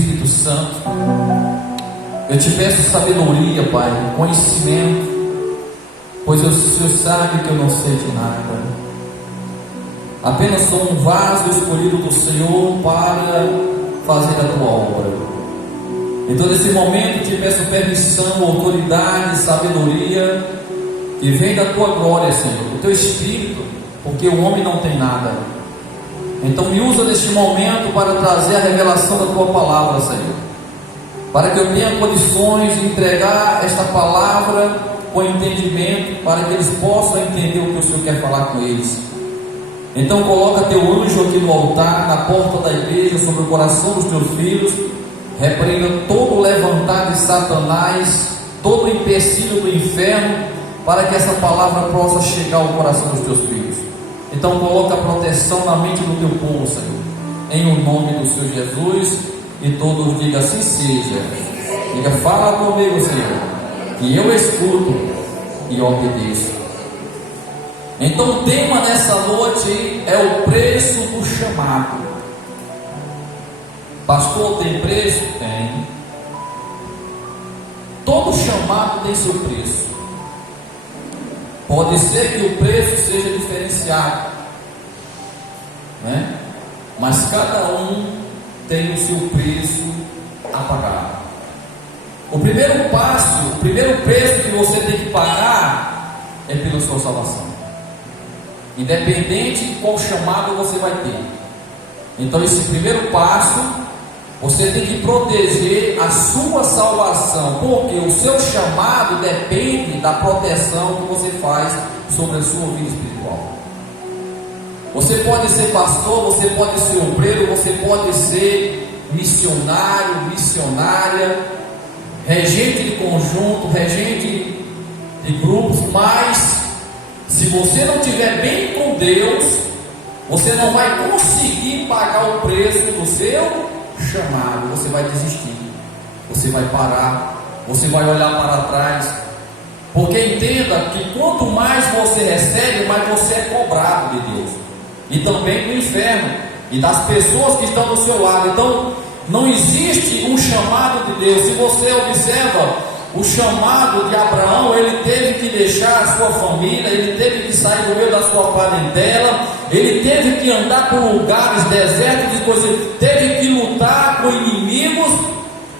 Espírito Santo, eu te peço sabedoria, Pai, conhecimento, pois o Senhor sabe que eu não sei de nada, apenas sou um vaso escolhido do Senhor para fazer a tua obra. Então nesse momento te peço permissão, autoridade, sabedoria, que vem da tua glória, Senhor, do teu Espírito, porque o homem não tem nada. Então me usa neste momento para trazer a revelação da tua palavra, Senhor, para que eu tenha condições de entregar esta palavra com entendimento, para que eles possam entender o que o Senhor quer falar com eles. Então coloca teu anjo aqui no altar, na porta da igreja, sobre o coração dos teus filhos. Repreenda todo o levantar de Satanás, todo o empecilho do inferno, para que essa palavra possa chegar ao coração dos teus filhos. Então coloca a proteção na mente do teu povo, Senhor, em o nome do Senhor Jesus. E todos digam assim seja. Diga, fala comigo, Senhor, que eu escuto e obedeço. Então o tema dessa noite é o preço do chamado. Pastor, tem preço? Tem. Todo chamado tem seu preço. Pode ser que o preço seja diferenciado, né? Mas cada um tem o seu preço a pagar. O primeiro passo, o primeiro preço que você tem que pagar é pela sua salvação, independente de qual chamado você vai ter. Então esse primeiro passo, você tem que proteger a sua salvação, porque o seu chamado depende da proteção que você faz sobre a sua vida espiritual. Você pode ser pastor, você pode ser obreiro, você pode ser missionário, missionária, regente de conjunto, regente de grupos, mas se você não estiver bem com Deus, você não vai conseguir pagar o preço do seu chamado. Você vai desistir, você vai parar, você vai olhar para trás, porque entenda que quanto mais você recebe, mais você é cobrado de Deus, e também do inferno e das pessoas que estão do seu lado. Então não existe um chamado de Deus. Se você observa o chamado de Abraão, ele teve que deixar a sua família, ele teve que sair do meio da sua parentela, ele teve que andar por lugares desertos, depois ele teve que lutar com inimigos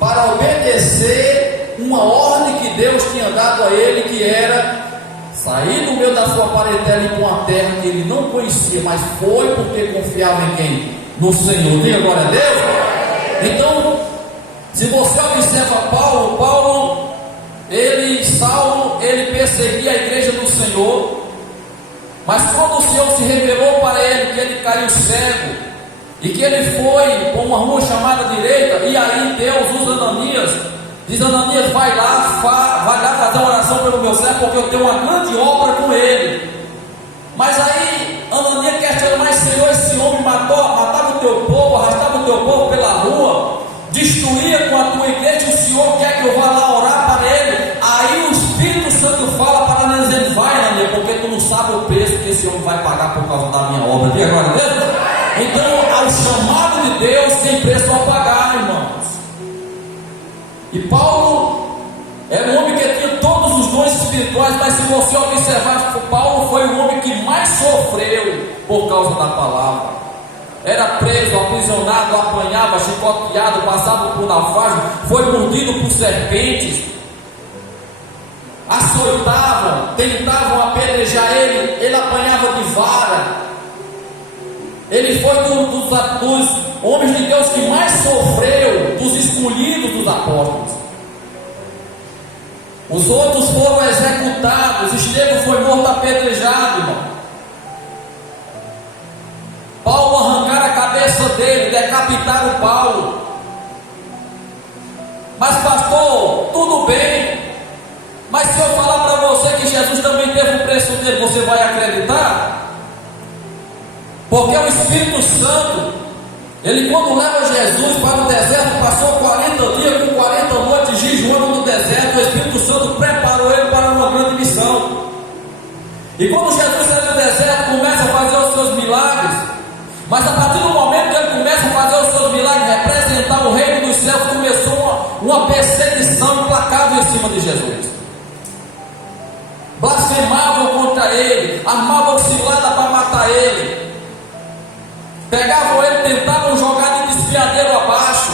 para obedecer uma ordem que Deus tinha dado a ele, que era sair do meio da sua parentela e ir para uma terra que ele não conhecia, mas foi porque confiava em quem? No Senhor. Diga glória a Deus. Então, se você observa Paulo, Saulo, ele perseguia a igreja do Senhor, mas quando o Senhor se revelou para ele, que ele caiu cego, e que ele foi por uma rua chamada direita, e aí Deus usa Ananias, diz: Ananias, vai lá fazer uma oração pelo meu servo, porque eu tenho uma grande obra com ele. Mas aí Ananias questiona: mas Senhor, esse homem matava o teu povo, arrastava o teu povo pela rua, destruía com a tua igreja, o Senhor quer que eu vá lá orar para ele? Aí o Espírito Santo fala para Ananias: vai, Ananias, porque tu não sabe o preço que esse homem vai pagar por causa da minha obra. Diga agora, Deus. Então, ao chamado de Deus tem preço a pagar, irmãos. E Paulo era um homem que tinha todos os dons espirituais, mas se você observar, Paulo foi o homem que mais sofreu por causa da palavra. Era preso, aprisionado, apanhava, chicoteado, passava por naufrágio, foi mordido por serpentes, açoitavam, tentavam apedrejar ele apanhava de vara. Ele foi dos homens de Deus que mais sofreu, dos escolhidos dos apóstolos. Os outros foram executados, Estevão foi morto apedrejado, irmão. Paulo arrancaram a cabeça dele, decapitaram Paulo. Mas pastor, tudo bem, mas se eu falar para você que Jesus também teve o preço dele, você vai acreditar? Porque o Espírito Santo, ele quando leva Jesus para o deserto, passou 40 dias com 40 noites jejuando no deserto. O Espírito Santo preparou ele para uma grande missão. E quando Jesus sai do deserto, começa a fazer os seus milagres. Mas a partir do momento que ele começa a fazer os seus milagres, representar o reino dos céus ele, armavam cilada para matar ele, pegavam ele, tentavam jogar de desfiadeiro abaixo,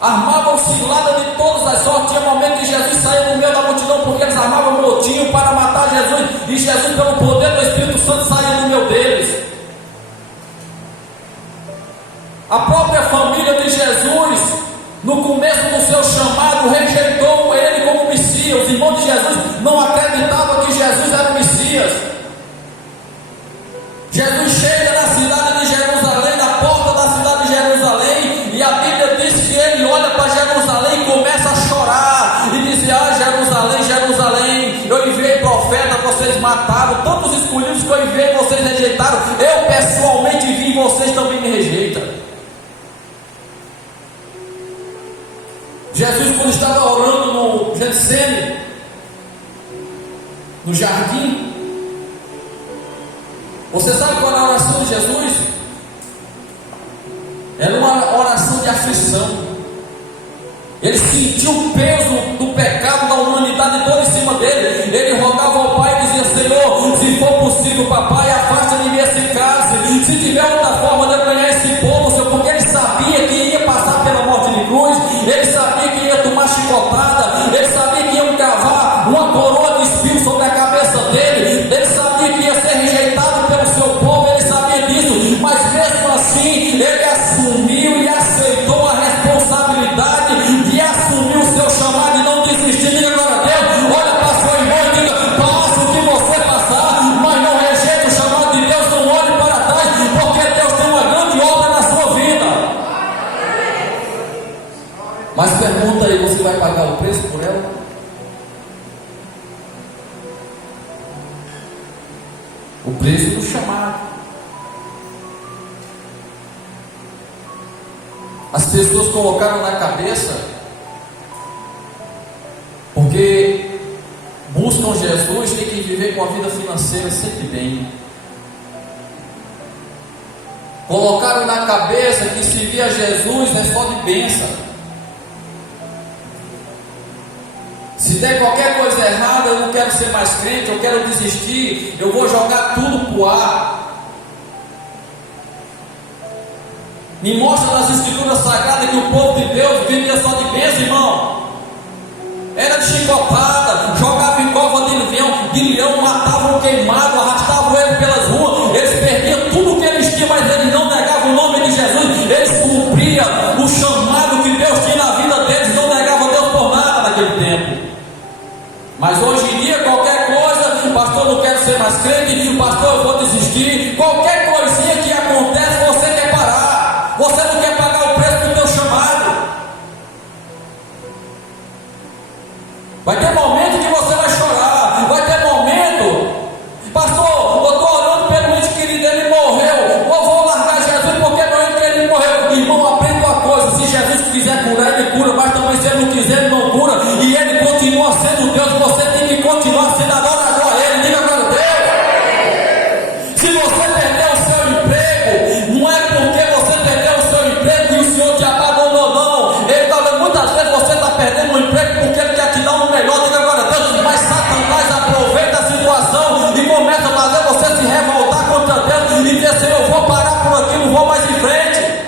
armavam cilada de todas as sortes. Tinha um momento que Jesus saía no meio da multidão, porque eles armavam motinho para matar Jesus, e Jesus, pelo poder do Espírito Santo, saía no meio deles. A própria família de Jesus, no começo do seu chamado, rejeitou ele como Messias. Os irmãos de Jesus não acreditavam que Jesus era o Messias. Jesus chega na cidade de Jerusalém, na porta da cidade de Jerusalém, e a Bíblia diz que ele olha para Jerusalém e começa a chorar, e diz: ah, Jerusalém, Jerusalém, eu enviei profeta, vocês mataram, tantos escolhidos que eu enviei, vocês rejeitaram, eu pessoalmente vim, vocês também me rejeitam. Jesus, quando estava orando no Getsemane, no jardim, você sabe qual era a oração de Jesus? Era uma oração de aflição. Ele sentiu o peso do pecado da humanidade toda em cima dele. Ele rogava ao Pai e dizia: Senhor, se for possível, papai, afasta de mim esse cálice. Se tiver outra forma de eu ganhar esse povo, Senhor, porque ele sabia que ia passar pela morte de cruz, ele sabia que ia tomar chicotada, ele sabia que iam cavar uma coroa de espinhos sobre a cabeça dele, ele sabia que ia ser rejeitado pelo seu povo, ele sabia disso, mas mesmo assim, ele assumiu e aceitou a responsabilidade de assumir o seu chamado e não desistir. Diga glória a Deus, olha para a sua irmã e diga: passa o que você passar, mas não rejeite o chamado de Deus, não olhe para trás, porque Deus tem uma grande obra na sua vida. Mas pergunta aí, você vai pagar o preço por ela? O preço do chamado. As pessoas colocaram na cabeça, porque buscam Jesus, tem que viver com a vida financeira sempre bem. Colocaram na cabeça que seguir a Jesus é só de bênção. Se der qualquer coisa errada, eu não quero ser mais crente, eu quero desistir, eu vou jogar tudo pro ar. Me mostra nas escrituras sagradas que o povo de Deus vivia só de bênção, irmão. Era de chicotada, jogava em cova de leão, matavam queimado, arrastavam ele pelas ruas. Eles perdiam tudo que eles tinham, mas eles não negavam o nome de Jesus. Eles cumpriam o chamado que Deus tinha na vida deles, não negavam Deus por nada naquele tempo. Mas hoje em dia, qualquer coisa, pastor, não quero ser mais crente, pastor, eu vou desistir. Qualquer coisinha que acontece, você quer parar, você não quer pagar o preço do teu chamado. Vai ter momento que você vai chorar, vai ter momento, pastor, eu estou orando pelo ente querido, ele morreu, eu vou largar Jesus porque meu ente querido morreu. Irmão, aprenda uma coisa: se Jesus quiser curar, ele cura, mas também se ele não quiser, ele não cura, e ele continua sendo Deus. Você tem que continuar sendo adorado a ele. Diga glória a Deus. Se você perdeu o seu emprego, não é porque você perdeu o seu emprego e o Senhor te abandonou, não. Ele está vendo, muitas vezes você está perdendo um emprego porque ele quer te dar um melhor. Diga glória a Deus. Mas Satanás aproveita a situação e começa a fazer você se revoltar contra Deus e dizer: Senhor, eu vou parar por aqui, não vou mais em frente.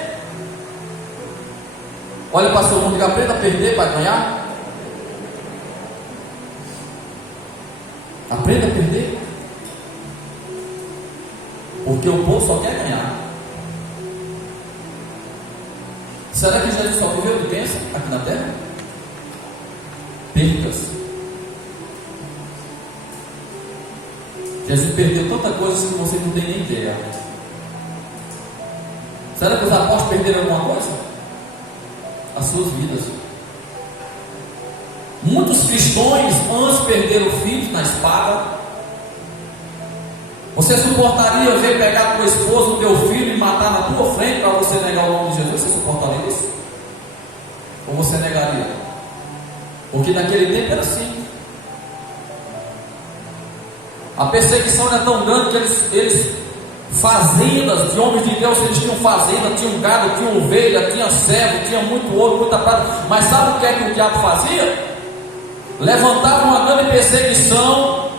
Olha para o seu mundo e aprenda a perder para ganhar. Aprenda a perder, porque o povo só quer ganhar. Será que Jesus só viveu de bênção aqui na terra? Percas. Jesus perdeu tanta coisa que você não tem nem ideia. Será que os apóstolos perderam alguma coisa? As suas vidas. Muitos cristãos antes perderam filhos na espada. Você suportaria ver pegar tua esposa, o teu filho e matar na tua frente para você negar o nome de Jesus? Você suportaria isso? Ou você negaria? Porque naquele tempo era assim. A perseguição era tão grande que eles fazendas de homens de Deus, eles tinham fazenda, tinham gado, tinham ovelha, tinham servo, tinham muito ouro, muita prata. Mas sabe o que é que o diabo fazia? Levantava uma grande perseguição,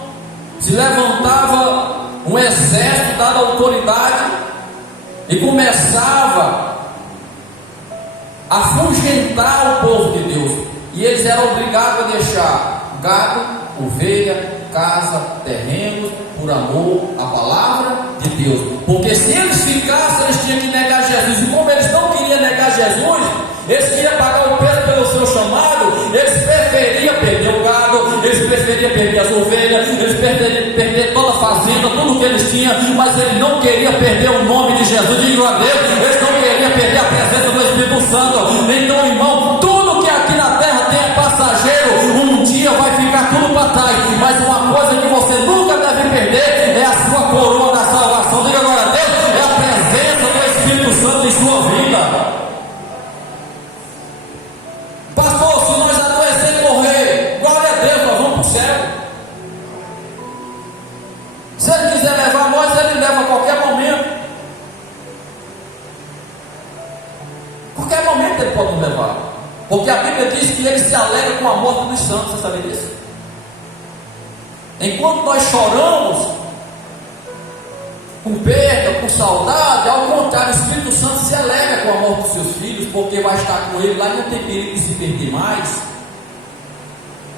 se levantava um exército dado autoridade e começava a afugentar o povo de Deus, e eles eram obrigados a deixar gado, ovelha, casa, terrenos, por amor à palavra de Deus, porque se eles ficassem, eles tinham que negar Jesus, e como eles não queriam negar Jesus, eles queriam pagar o preço pelo seu chamado, eles preferiam perder o gado, eles preferiam perder as ovelhas, eles preferiam perder toda a fazenda, tudo que eles tinham, mas eles não queriam perder o nome de Jesus, de glória a Deus, eles não queriam perder a presença do Espírito Santo. Então, irmão, tudo que aqui na terra tem é passageiro, um dia vai ficar tudo para trás, mas uma coisa que você nunca deve perder é a sua coroa da salvação, diga glória a Deus, é a presença do Espírito Santo em sua vida. Pastor, se nós adoecer e morrer, glória a Deus, nós vamos para o céu. Se Ele quiser levar nós, Ele leva a qualquer momento. Qualquer momento Ele pode nos levar, porque a Bíblia diz que Ele se alegra com a morte dos santos. Você sabe disso? Enquanto nós choramos com perda, com saudade, ao contrário, o Espírito Santo se alegra com a morte dos seus filhos, porque vai estar com ele lá e não tem perigo de se perder mais.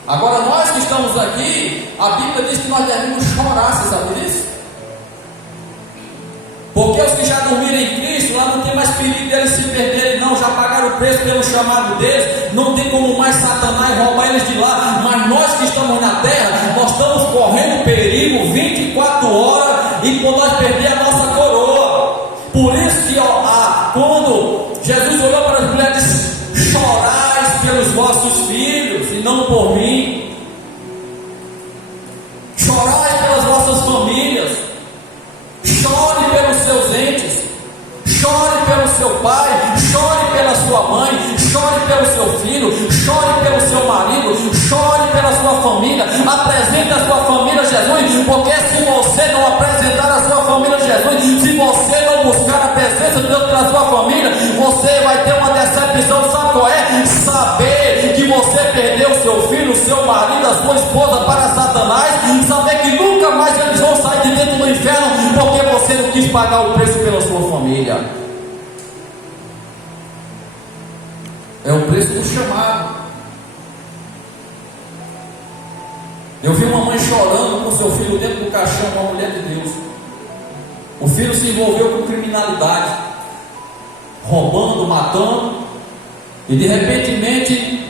Agora, nós que estamos aqui, a Bíblia diz que nós devemos chorar. Você sabe disso? Porque os que já dormiram em Cristo, lá não tem mais perigo deles se perderem, não, já pagaram o preço pelo chamado deles, não tem como mais Satanás roubar eles de lá. Mas nós que estamos na terra, nós estamos correndo perigo 24 horas e por nós perder a nossa coroa. Por isso que quando Jesus olhou para as mulheres, chorais pelos vossos filhos e não por mim, chorai pelas vossas famílias, chore pelos seus entes, chore pelo seu pai, chore pela sua mãe, chore pelo seu filho, chore pelo seu marido, chore pela sua família, apresente a sua família a Jesus, porque se você não apresentar a sua família a Jesus, se você não buscar a presença de Deus pela sua família, você vai ter uma decepção. Sabe qual é? Saber que você perdeu o seu filho, o seu marido, a sua esposa para Satanás, e saber que nunca mais eles vão sair de dentro do inferno, porque você não quis pagar o preço pela sua família. É o preço do chamado. Eu vi uma mãe chorando com seu filho dentro do caixão, uma mulher de Deus. O filho se envolveu com criminalidade, roubando, matando, e de repente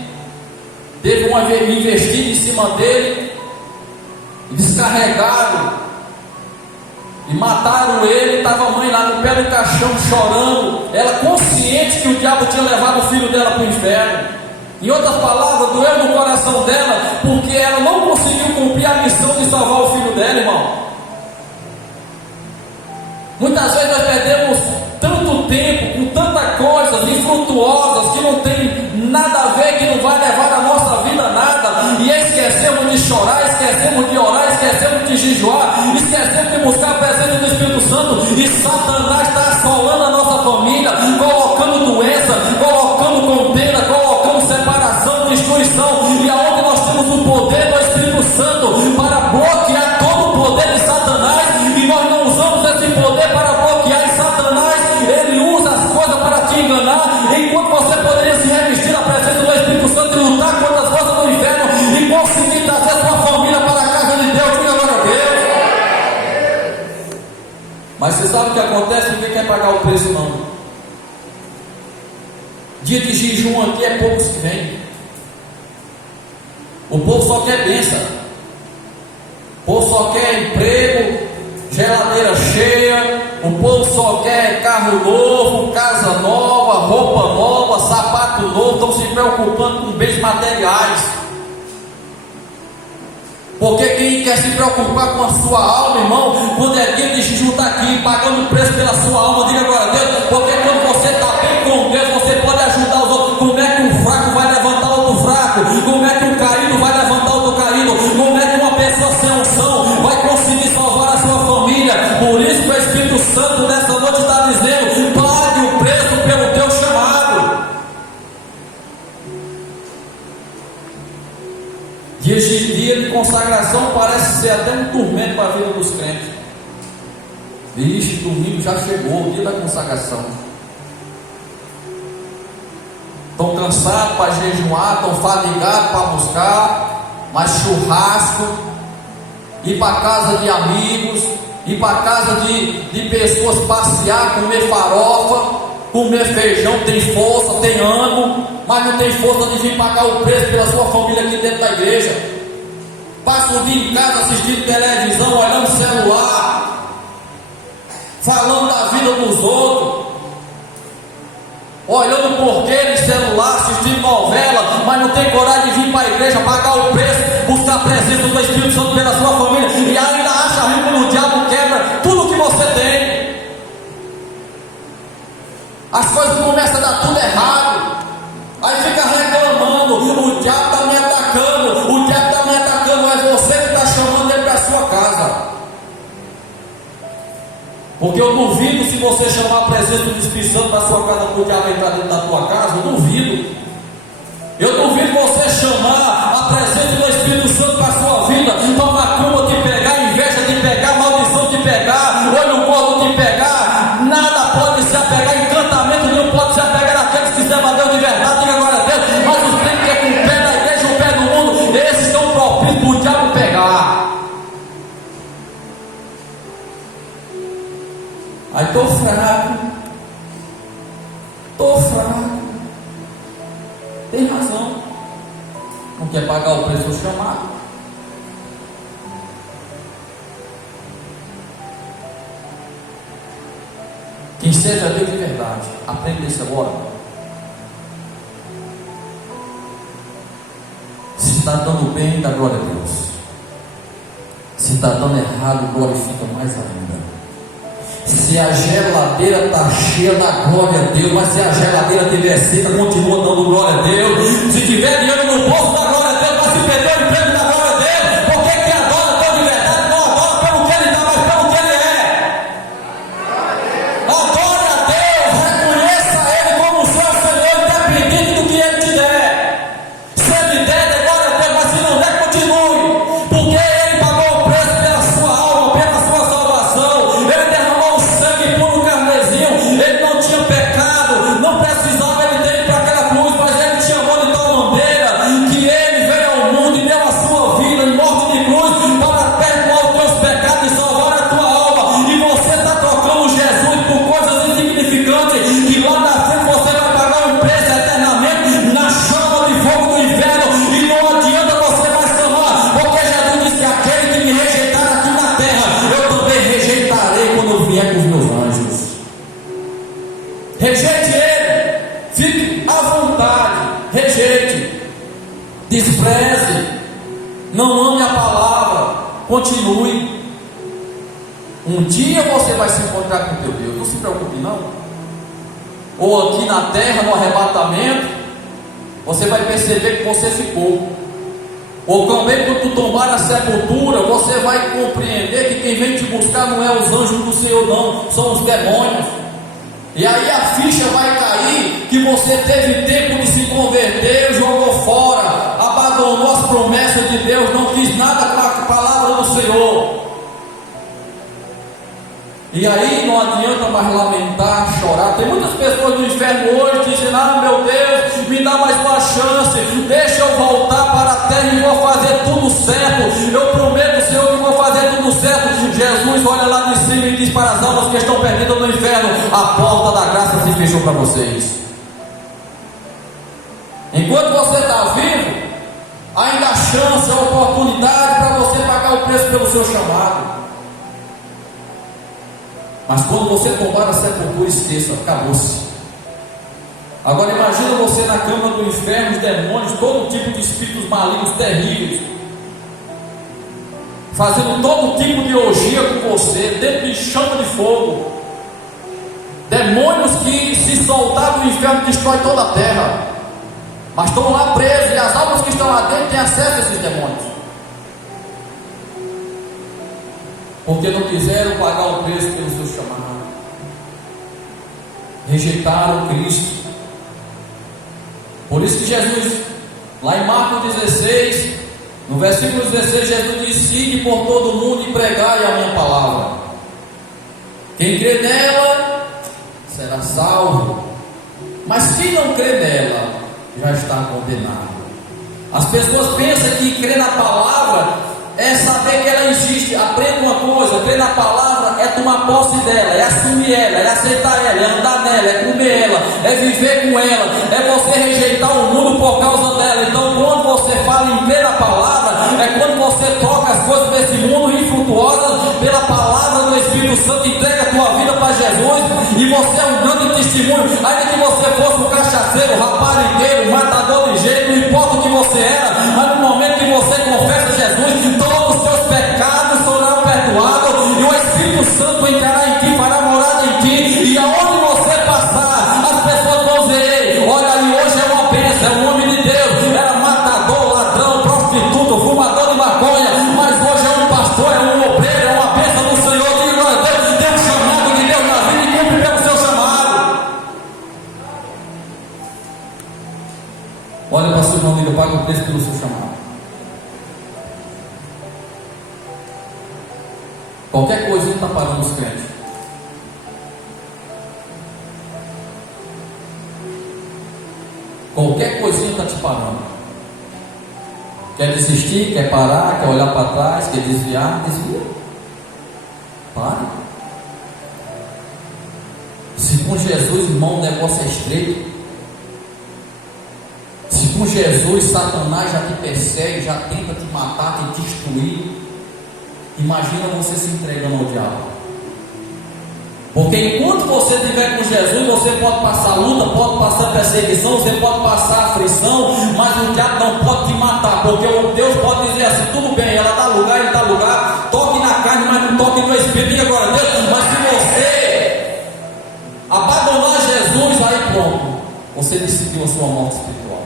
teve uma investida em cima dele, descarregado, e mataram ele. Estava a mãe lá no pé do caixão chorando, ela consciente que o diabo tinha levado o filho dela para o inferno. Em outras palavras, doeu no coração dela, porque ela não conseguiu cumprir a missão de salvar o filho dela, irmão. Muitas vezes nós perdemos tanto tempo com tantas coisas infrutuosas que não tem nada a ver, que não vai levar a nossa vida a nada, e esquecemos de chorar, esquecemos de orar, esquecemos de jejuar, esquecemos de buscar a presença do Espírito Santo, e Satanás está assolando a nossa família, colocando doença, colocando contenda, colocando separação, destruição, e aonde nós temos o poder do Espírito Santo para bloquear todo o poder de Satanás, e nós não usamos esse poder para bloquear Satanás. Ele usa as coisas para te enganar, enquanto você poderia se revestir da presença do Espírito Santo e lutar contra as forças do inferno e conseguir trazer a sua família para a casa de Deus. Diga glória a Deus. Mas você sabe o que acontece? Ninguém quer pagar o preço, não. Dia de jejum aqui é poucos que vêm. O povo só quer bênção, o povo só quer emprego, geladeira cheia, o povo só quer carro novo, casa nova, roupa nova, sapato novo, estão se preocupando com bens materiais. Porque quem quer se preocupar com a sua alma, irmão, quando é dia de jejum, está aqui pagando o preço pela sua alma, diga agora a Deus, porque quando você está bem com Deus, você pode ajudar os outros. Como é que um fraco vai levantar outro fraco? Como é que um caído vai levantar outro caído? Como é que uma pessoa sem unção vai conseguir salvar a sua família? Por isso que o Espírito Santo nessa noite está dizendo: pague o preço pelo teu chamado. Dia de consagração parece ser até um tormento para a vida dos crentes. Vixe, domingo já chegou, o dia da consagração. Estão cansados para jejuar, estão fadigados para buscar, mas churrasco, ir para casa de amigos, ir para casa de pessoas passear, comer farofa, comer feijão, tem força, tem ânimo, mas não tem força de vir pagar o preço pela sua família aqui dentro da igreja. Passa o dia em casa assistindo televisão, olhando o celular, falando da vida dos outros, olhando porquê de celular, assistindo novela, mas não tem coragem de vir para a igreja, pagar o preço, buscar a presença do Espírito Santo pela sua família, e ainda acha rico no diabo, quebra tudo que você tem. As coisas começam a dar tudo errado, aí fica reclamando, o diabo está me atacando, o diabo está me atacando, mas você que está chamando ele para a sua casa. Porque eu duvido, se você chamar a presença do Espírito Santo para a sua casa, para o diabo entrar dentro da tua casa, eu duvido. Eu duvido você chamar a presença do Espírito Santo para a sua vida, então macumba te pegar, inveja te pegar, maldição te pegar, olho gordo te pegar, nada pode se apegar, encantamento nenhum pode se apegar naqueles que servem a Deus de verdade, diga agora a Deus, mas os crentes que é com o pé da igreja, o pé do mundo, esses são propícios para o diabo pegar. Aí estou fraco, tem razão, não quer pagar o preço do chamado. Quem seja Deus de verdade, aprenda isso agora. Se está dando bem, dá glória a Deus. Se está dando errado, glorifica mais ainda. Se a geladeira está cheia, dá glória a Deus. Mas se a geladeira estiver seca, continua dando glória a Deus. Se tiver dinheiro no bolso, dá glória a Deus. Mas se perder o emprego, dá glória a Deus. Porque quem adora Deus de verdade não adora pelo que ele dá, mas pelo que ele é. Adore a Deus, reconheça Ele como o seu Senhor, independente do que Ele te der. Se Ele der, dê glória a Deus, mas se não der, continue. Porque Ele pagou o preço pela sua alma, pela sua salvação. Ele derramou o sangue puro carmesim. Ele não tinha pecado, não precisava ele ter ido para aquela cruz, mas Ele te amou de tal maneira que Ele veio ao mundo e deu a sua vida em morte de cruz para perdoar os teus pecados e salvar a tua alma. E você está trocando Jesus por coisas insignificantes, que lá na frente você vai pagar um preço eternamente na chama de fogo do inferno, e não adianta você mais clamar, porque Jesus disse: aquele que me rejeitar aqui na terra, eu também rejeitarei quando eu vier com os meus anjos. Rejeite ele, fique à vontade, rejeite, despreze, não ame a palavra, continue. Um dia você vai se encontrar com teu Deus, não se preocupe não. Ou aqui na terra, no arrebatamento, você vai perceber que você ficou. Ou também quando tu tomar a sepultura, você vai compreender que quem vem te buscar não é os anjos do Senhor não, são os demônios. E aí a ficha vai cair que você teve tempo de se converter, jogou fora, abandonou as promessas de Deus, não quis nada com a palavra do Senhor. E aí não adianta mais lamentar, chorar. Tem muitas pessoas no inferno hoje dizendo: ah, meu Deus, me dá mais uma chance, deixa eu voltar para a terra e vou fazer tudo certo. Eu prometo, Senhor, que vou fazer tudo certo. Jesus olha lá de cima e diz para as almas que estão perdidas no inferno: a porta da graça se fechou para vocês. Enquanto você está vivo, ainda há chance, há oportunidade para você pagar o preço pelo seu chamado. Mas quando você tomar a sepultura, esqueça, acabou-se. Agora imagina você na cama do inferno, os demônios, todo tipo de espíritos malignos terríveis, fazendo todo tipo de orgia com você, dentro de chama de fogo. Demônios que, se soltar do inferno, destrói toda a terra, mas estão lá presos, e as almas que estão lá dentro têm acesso a esses demônios, porque não quiseram pagar o preço pelo seu chamado, rejeitaram Cristo. Por isso que Jesus, lá em Marcos 16, No versículo 16, Jesus disse: ide por todo o mundo e pregai a minha palavra. Quem crê nela será salvo, mas quem não crê nela já está condenado. As pessoas pensam que crer na palavra é saber que ela existe. Aprenda uma coisa: crer na palavra é tomar posse dela, é assumir ela, é aceitar ela, é andar nela, é comer ela, é viver com ela, é você rejeitar o mundo por causa dela. Então, quando você fala em crer na palavra, é quando você troca as coisas desse mundo infrutuosas pela palavra do Espírito Santo, entrega a tua vida para Jesus, e você é um grande testemunho. Ainda que você fosse um cachaceiro, raparigueiro, matador de jeito, não importa o que você era, mas no momento que você confessa Jesus, todos os seus pecados serão perdoados, e o Espírito Santo entrará em ti, fará morada em ti, e aonde você passar, as pessoas vão dizer: ei, olha ali, hoje é uma bênção, é um homem de Deus, era matador, ladrão, prostituto, fumador de maconha, mas hoje é um pastor, é um obreiro, é uma bênção do Senhor. Diga glória a Deus, tem um chamado de Deus na vida e cumpre pelo seu chamado. Olha para o seu irmão e diga: paga o preço pelo seu chamado. Qualquer coisinha está parando os crentes. Qualquer coisinha está te parando. Quer desistir, quer parar, quer olhar para trás, quer desviar, desvia. Pare. Se com Jesus, irmão, o negócio é estreito. Se com Jesus, Satanás já te persegue, já tenta te matar, te destruir. Imagina você se entregando ao diabo. Porque enquanto você estiver com Jesus, você pode passar luta, pode passar perseguição, você pode passar aflição, mas o diabo não pode te matar. Porque Deus pode dizer assim: tudo bem, ela dá lugar, ele dá lugar, toque na carne, mas não toque no Espírito. Diga agora, Deus. Mas se você abandonar Jesus, aí pronto, você decidiu a sua morte espiritual.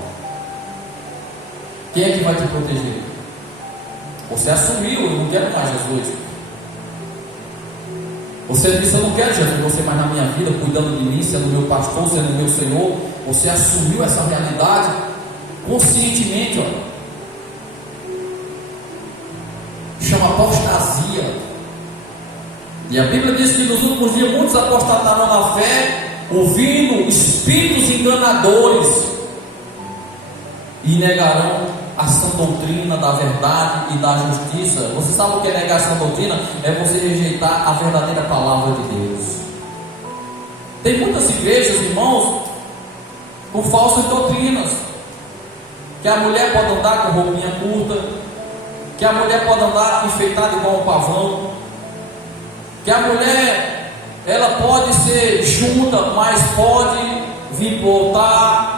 Quem é que vai te proteger? Você assumiu: eu não quero mais Jesus. Você disse: eu não quero Jesus, você mais na minha vida, cuidando de mim, sendo meu pastor, sendo meu Senhor. Você assumiu essa realidade conscientemente, ó. Chama apostasia. E a Bíblia diz que nos últimos dias muitos apostatarão na fé, ouvindo espíritos enganadores, e negarão a sã doutrina da verdade e da justiça. Você sabe o que é negar a sã doutrina? É você rejeitar a verdadeira palavra de Deus. Tem muitas igrejas, irmãos, com falsas doutrinas. Que a mulher pode andar com roupinha curta, que a mulher pode andar enfeitada igual um pavão, que a mulher, ela pode ser junta, mas pode vir para o altar,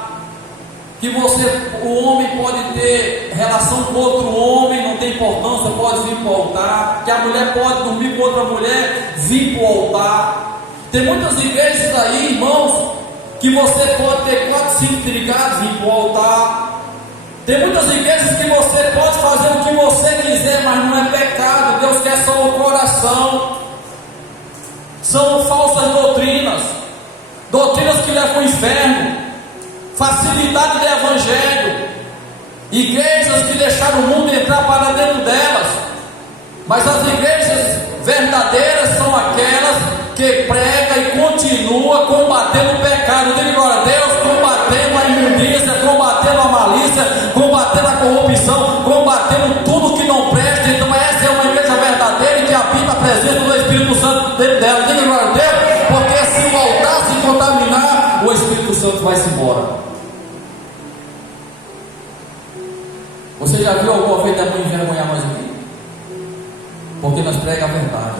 que o homem pode ter relação com outro homem, não tem importância, pode vir para o altar, que a mulher pode dormir com outra mulher, vir para o altar. Tem muitas igrejas aí, irmãos, que você pode ter 4, 5 trigados, vir para o altar. Tem muitas igrejas que você pode fazer o que você quiser, mas não é pecado. Deus quer só o coração. São falsas doutrinas, doutrinas que levam ao inferno. Facilidade do evangelho, igrejas que deixaram o mundo entrar para dentro delas. Mas as igrejas verdadeiras são aquelas que pregam e continuam combatendo o pecado. Diga glória a Deus, combatendo a imundícia, combatendo a malícia, combatendo a corrupção, combatendo tudo que não presta. Então essa é uma igreja verdadeira e que habita a presença do Espírito Santo dentro dela. Diga glória a Deus, porque se o altar se contaminar, o Espírito Santo vai-se embora. Você já viu alguma vez a mãe envergonhar mais aqui? Porque nós pregamos a verdade.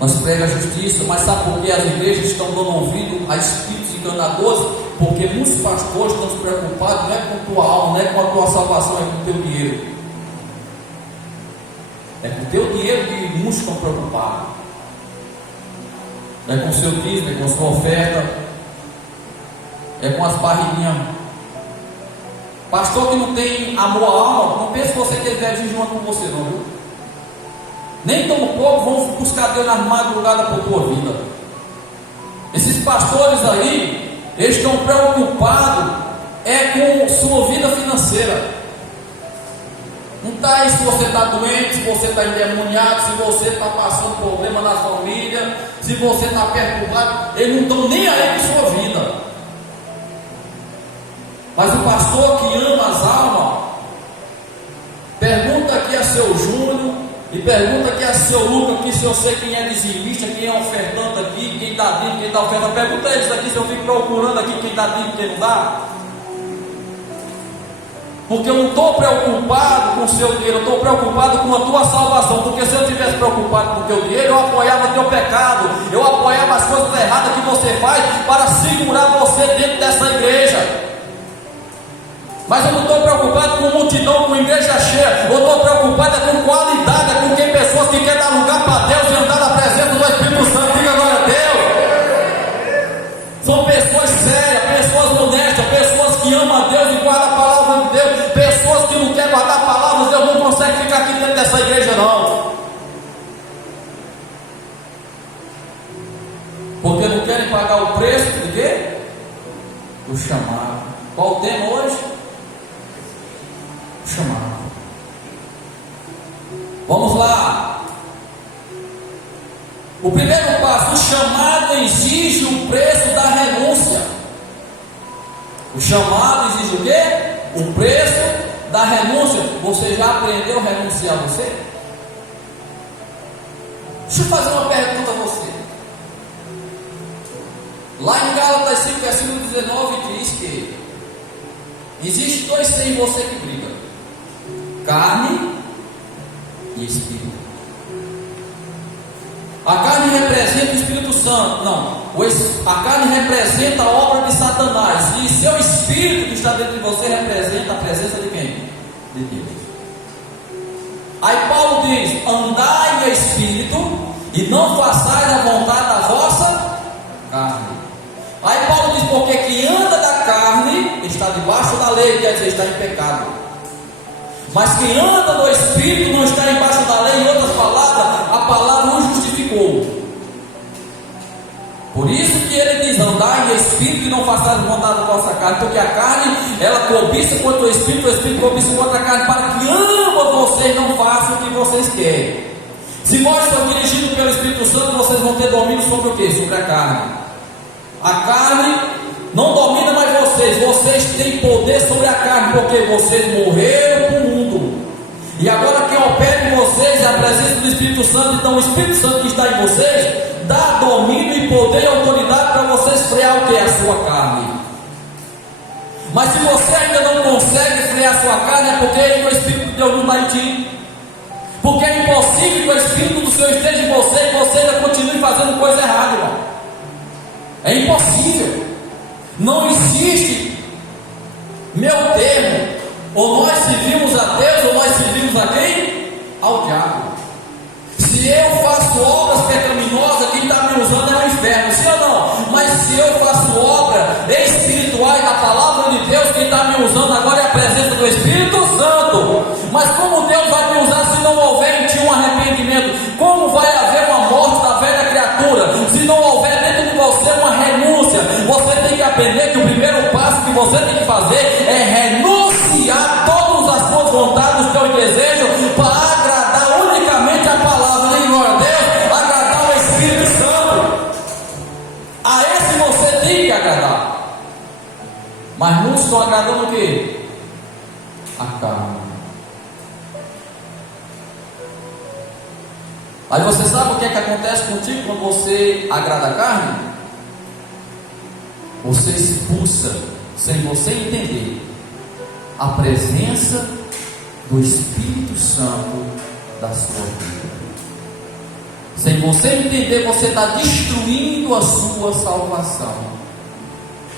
Nós pregamos a justiça, mas sabe por que as igrejas estão dando ouvido a espíritos enganadores? Porque muitos pastores estão se preocupados, não é com tua alma, não é com a tua salvação, é com o teu dinheiro. É com o teu dinheiro que muitos estão preocupados. É com o seu dízimo, é com a sua oferta, é com as barriguinhas. Pastor que não tem amor à alma, não pense que você quer ver jejum com você, não, viu? Nem tão pouco vão buscar Deus na madrugada por tua vida. Esses pastores aí, eles estão preocupados é com sua vida financeira. Não está aí se você está doente, se você está endemoniado, se você está passando problema na família, se você está perturbado. Eles não estão nem aí com sua vida. Mas o pastor que ama as almas, pergunta aqui a seu Júnior, e pergunta aqui a seu Lucas, aqui, se eu sei quem é dizimista, quem é ofertante aqui, quem dá dízimo, quem dá oferta. Pergunta a eles aqui se eu fico procurando aqui quem dá dízimo, quem não dá. Porque eu não estou preocupado com o seu dinheiro, eu estou preocupado com a tua salvação. Porque se eu estivesse preocupado com o teu dinheiro, eu apoiava o teu pecado, eu apoiava as coisas erradas que você faz para segurar você dentro dessa igreja. Mas eu não estou preocupado com multidão, com igreja cheia. Eu estou preocupado com qualidade, com quem pessoas que querem dar lugar para Deus e andar na presença do Espírito Santo. Diga glória a Deus. São pessoas sérias, pessoas honestas, pessoas que amam a Deus e guardam a palavra de Deus. Pessoas que não querem guardar a palavra de Deus não conseguem ficar aqui dentro dessa igreja, não. Porque não querem pagar o preço de quê? Do chamado. Qual o tema hoje? Chamado. Vamos lá. O primeiro passo, o chamado exige o preço da renúncia. O chamado exige o quê? O preço da renúncia. Você já aprendeu a renunciar a você? Deixa eu fazer uma pergunta a você. Lá em Gálatas 5, versículo 19 diz que existe dois seres em você que brigam: carne e espírito. A carne representa o Espírito Santo. Não, a carne representa a obra de Satanás. E seu espírito que está dentro de você representa a presença de quem? De Deus. Aí Paulo diz: andai no espírito e não façais a vontade da vossa carne. Aí Paulo diz: porque quem anda da carne está debaixo da lei, quer dizer, está em pecado. Mas quem anda no Espírito não está embaixo da lei. Em outras palavras, a palavra o justificou. Por isso que ele diz: andai no Espírito e não façais vontade da vossa carne. Porque a carne, ela cobiça contra o Espírito cobiça contra a carne, para que ambos vocês não façam o que vocês querem. Se nós somos dirigidos pelo Espírito Santo, vocês vão ter domínio sobre o quê? Sobre a carne. A carne não domina mais vocês. Vocês têm poder sobre a carne, porque vocês morreram para o mundo. E agora quem opera em vocês é a presença do Espírito Santo. Então o Espírito Santo que está em vocês dá domínio e poder e autoridade para vocês frear o que é a sua carne. Mas se você ainda não consegue frear a sua carne, é porque o Espírito de Deus não está em ti. Porque é impossível que o Espírito do Senhor esteja em você e você ainda continue fazendo coisa errada, irmão. É impossível. Não existe meu termo. Ou nós servimos a Deus, ou nós servimos a quem? Ao diabo. Se eu faço obras pecaminosas, quem está me usando é o inferno, sim ou não? Mas se eu faço obras espirituais da palavra de Deus, quem está me usando agora é a presença do Espírito Santo. Mas como Deus vai me usar se não houver em ti um arrependimento? Como vai haver uma morte da velha criatura se não houver dentro de você uma renúncia? Você tem que aprender que o primeiro passo que você tem que fazer é renunciar todas as suas vontades, os teus desejos, para agradar unicamente a palavra de glória a Deus, agradar o Espírito Santo. A esse você tem que agradar. Mas muitos estão agradando o quê? A carne. Aí você sabe o que é que acontece contigo quando você agrada a carne? Você expulsa, sem você entender, a presença do Espírito Santo da sua vida. Sem você entender, você está destruindo a sua salvação.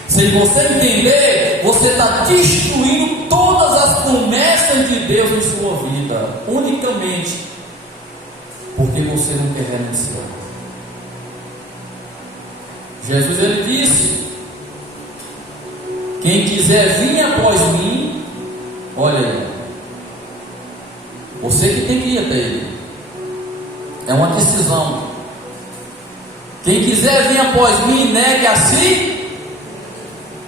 Sem você entender, você está destruindo todas as promessas de Deus em sua vida, unicamente porque você não quer renunciar. Jesus, ele disse: quem quiser vir após mim, olha aí, você que tem que ir até ele. É uma decisão. Quem quiser vir após mim, negue a si,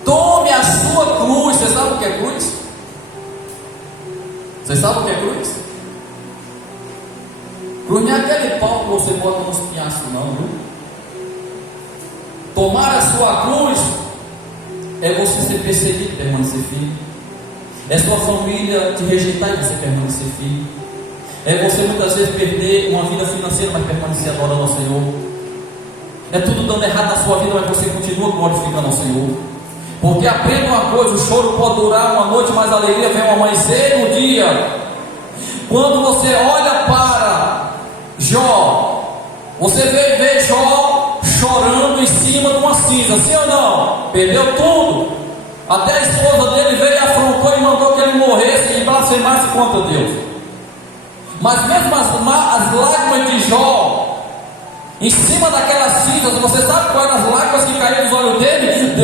tome a sua cruz. Você é cruz? Vocês sabem o que é cruz? Cruz não é aquele pau que você bota nos pinhaços, não, viu? Tomar a sua cruz é você ser perseguido e permanecer firme. É sua família te rejeitar e você permanecer firme. É você muitas vezes perder uma vida financeira, mas permanecer adorando ao Senhor. É tudo dando errado na sua vida, mas você continua glorificando ao Senhor. Porque aprenda uma coisa: o choro pode durar uma noite, mas a alegria vem ao amanhecer no dia. Quando você olha para Jó, você vê Jó chorando em cima de uma cinza, sim ou não? Perdeu tudo. Até a esposa dele veio e afrontou e mandou que ele morresse e blasfemasse contra Deus. Mas mesmo as lágrimas de Jó, em cima daquelas cinzas, você sabe quais eram as lágrimas que caíram dos olhos dele?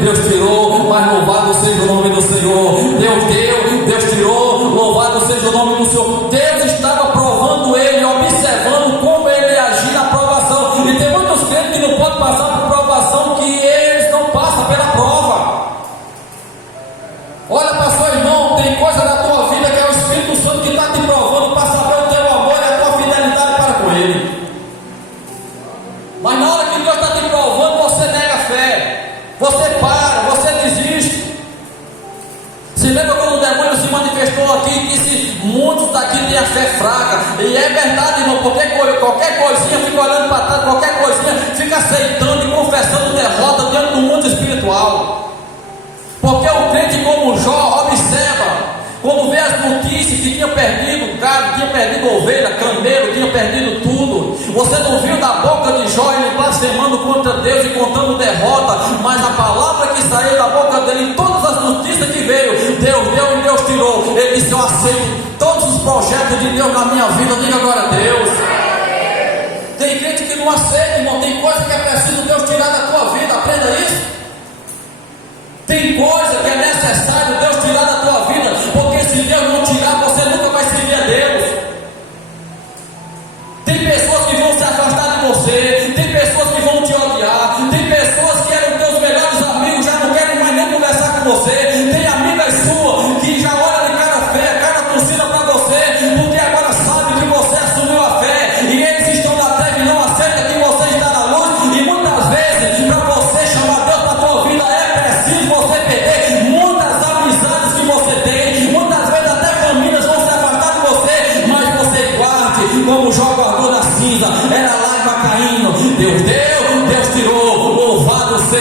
Deus tirou, mas louvado seja o nome do Senhor. Deus tirou, louvado seja o nome do Senhor. Deus estava provando ele, observando como ele agia na provação. E tem muitos crentes que não podem passar por provação, que eles não passam pela prova. Olha para seu irmão, tem coisa na tua vida que é o Espírito Santo que está te provando para saber o teu amor e a tua fidelidade para com ele. Mas na hora que Deus está te provando, você nega a fé, você para, você desiste. Se lembra quando o demônio se manifestou aqui e disse: muitos daqui têm a fé fraca? E é verdade, irmão, porque qualquer coisinha fica olhando para trás, qualquer coisinha fica aceitando e confessando derrota diante do mundo espiritual. Porque o crente como Jó observa, quando vê as notícias que tinha perdido gado, tinha perdido ovelha, camelo, tinha perdido tudo. Você não viu da boca de Jó ele blasfemando contra Deus e contando derrota, mas a palavra que saiu da boca dele, todas as notícias que veio, Deus deu e Deus tirou. Ele disse: eu aceito todos os projetos de Deus na minha vida. Diga agora a Deus. Tem crente que não aceita, irmão. Tem coisa que é preciso Deus tirar da tua vida. Aprenda